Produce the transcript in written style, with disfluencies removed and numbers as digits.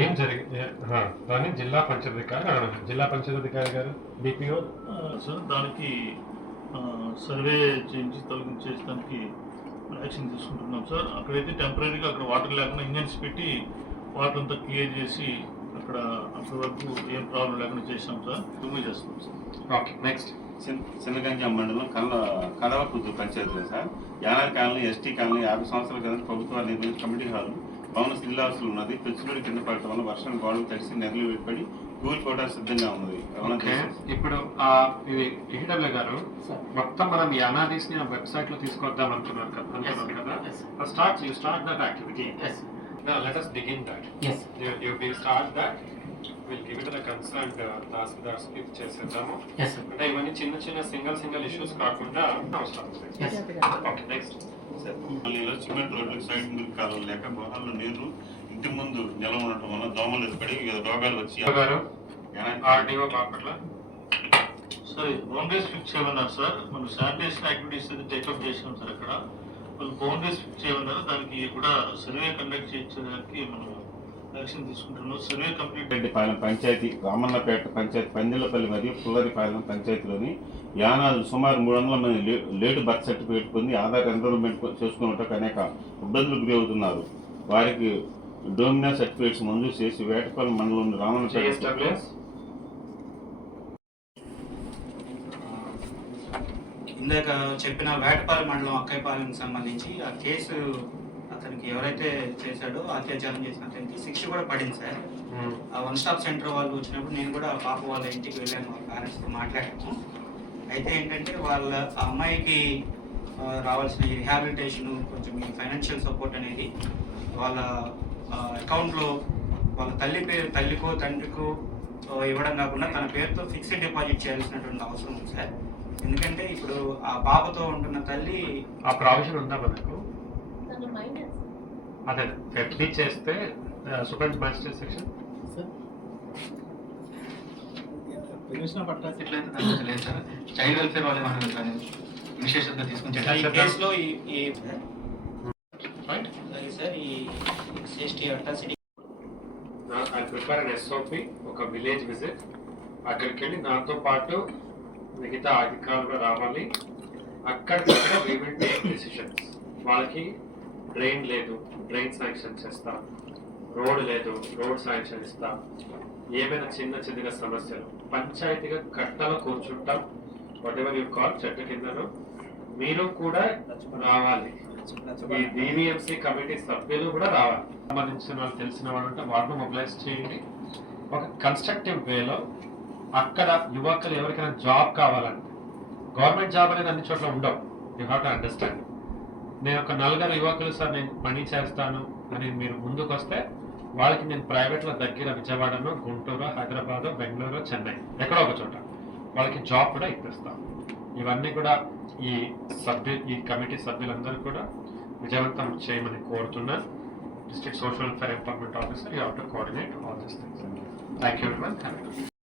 ఏం జరిగింది దాన్ని జిల్లా పంచాయతీధికారి గారు డిపిఓ సార్ దానికి సర్వే చేయించి తొలగించేదానికి యాక్షన్ తీసుకుంటున్నాం సార్. అక్కడైతే టెంపరీగా అక్కడ వాటర్ లేకుండా ఇంజన్స్ పెట్టి వాటర్ అంతా క్లియర్ చేసి అక్కడ అప్పటి వరకు ఏం ప్రాబ్లం లేకుండా చేసాం సార్. రిమూవ్ చేస్తున్నాం సార్. ఓకే, నెక్స్ట్ చిన్నగంజాం మండలం కలవకుర్తి పంచాయతీలో sir Yanadi colony, ST colony 50 సంవత్సరాల క్రితం ప్రభుత్వ నిర్మించిన కమిటీ హాల్ భవన శిథిలావస్థలు ఉన్నది. పెచ్చులుడి కింద పడటం వల్ల వర్షం గోడలు తడిసి నెరలు విడిపడి కూలిపోవడానికి సిద్ధంగా ఉన్నది. ఇప్పుడు ఇది టీడబ్ల్యూ గారు మొత్తం మనం యానాదీస్ ని వెబ్సైట్ లో తీసుకొద్దాం అంటున్నారు కదా. Start that activity. Let us begin that. Yes. You will start that. We'll give it to the concerned tahsildars ki చేసేద్దాము. Yes, sir. అంటే ఇవన్నీ చిన్న సింగిల్ ఇష్యూస్ కాకుండా అవసరం. Yes. Okay, next. సిమెంట్ రోడ్లకు సైడ్ ముందు కాలువలు లేక గృహాల్లో నీరు ఇంటి ముందు నిల్వ ఉండటం వల్ల దోమలు ఏర్పడి రోగాలు వచ్చి RDO Bapatla sir boundaries fix చేయమన్నారు సార్. మనం శానిటేషన్ యాక్టివిటీస్ అయితే టేకప్ చేసాం సార్. అక్కడ వాళ్ళు బౌండరీస్ ఫిక్స్ చేయమన్నారు. దానికి కూడా సర్వే కండక్ట్ చేయించడానికి మనం యాక్షన్ తీసుకుంటున్నాం. Survey complete. రెడ్డిపాలెం పంచాయతీ, రామన్నపేట పంచాయతీ, పందిళ్లపల్లి మరియు పుల్లరిపాలెం పంచాయతీలోని యానాలు సుమారు 300 మంది లేటు బర్త్ సర్టిఫికేట్ పొంది ఆధార్ ఎన్రోల్మెంట్ చేసుకున్నట్టు అనేక ఇబ్బందులు గురి అవుతున్నారు. వారికి డోమినా సర్టిఫికేట్స్ మంజూరు చేసి వేటపాలెం మండలం రామన్నపేట ఇందాక చెప్పిన వేటపాలెం మండలం అక్కయ్యపాలెం సంబంధించి ఆ కేసు అతనికి ఎవరైతే చేశాడో అత్యాచారం చేసిన అతనికి శిక్ష కూడా పడింది సార్. ఆ వన్ స్టాప్ సెంటర్ వాళ్ళు వచ్చినప్పుడు నేను కూడా పాప వాళ్ళ ఇంటికి వెళ్ళాను, వాళ్ళ పేరెంట్స్తో మాట్లాడాము. అయితే ఏంటంటే వాళ్ళ ఆ అమ్మాయికి రావాల్సిన రిహాబిలిటేషన్, కొంచెం ఈ ఫైనాన్షియల్ సపోర్ట్ అనేది వాళ్ళ అకౌంట్లో వాళ్ళ తల్లికో తండ్రికో ఇవ్వడం కాకుండా తన పేరుతో ఫిక్స్డ్ డిపాజిట్ చేయాల్సినటువంటి అవసరం ఉంది సార్. ఎందుకంటే ఇప్పుడు ఆ పాపతో ఉంటున్న తల్లి ఆ ప్రావిజన్ ఉందా మనకు? అదే ఎఫ్డి చేస్తే super magistrate section child welfare వాళ్ళు మనం విశేషంగా తీసుకుంటే ఈ కేసులో ఐ ప్రిపేర్ అన్ ఎస్ఓపి, ఒక విలేజ్ విజిట్. అక్కడికి వెళ్ళి నాతో పాటు మిగతా అధికారులు రావాలి. అక్కడ వీ విల్ టేక్ డిసిషన్స్. వాళ్ళకి డ్రైన్ లేదు, డ్రైన్ శాంక్షన్ చేస్తా. రోడ్ లేదు, రోడ్ శాంక్షన్ ఇస్తా. ఏమైనా చిన్నగా సమస్యలు పంచాయతీగా కట్టలో కూర్చుంటాం. వాట్ ఎవర్ యూ కాల్, చెట్టు కిందను మీరు కూడా రావాలి. ఈ డివిఎంసి కమిటీ సభ్యులు కూడా రావాలి. సంబంధించిన వాళ్ళు, తెలిసిన వాళ్ళు ఉంటే వాళ్ళను మొబిలైజ్ చేయండి. ఒక కన్స్ట్రక్టివ్ వేలో అక్కడ యువకులు ఎవరికైనా జాబ్ కావాలంటే, గవర్నమెంట్ జాబ్ అనేది అన్ని చోట్ల ఉండవు. You have to understand. నేను ఒక 4 యువకులు సార్ నేను పని చేస్తాను అని మీరు ముందుకు వస్తే వాళ్ళకి నేను ప్రైవేట్లో దగ్గర విజయవాడను, గుంటూరు, హైదరాబాద్, బెంగళూరు, చెన్నై ఎక్కడో ఒక చోట వాళ్ళకి జాబ్ కూడా ఇప్పిస్తాం. ఇవన్నీ కూడా ఈ కమిటీ సభ్యులందరూ కూడా విజయవంతం చేయమని కోరుతున్నాను. District social welfare empowerment officer, you have to coordinate all this things. Thank you very much.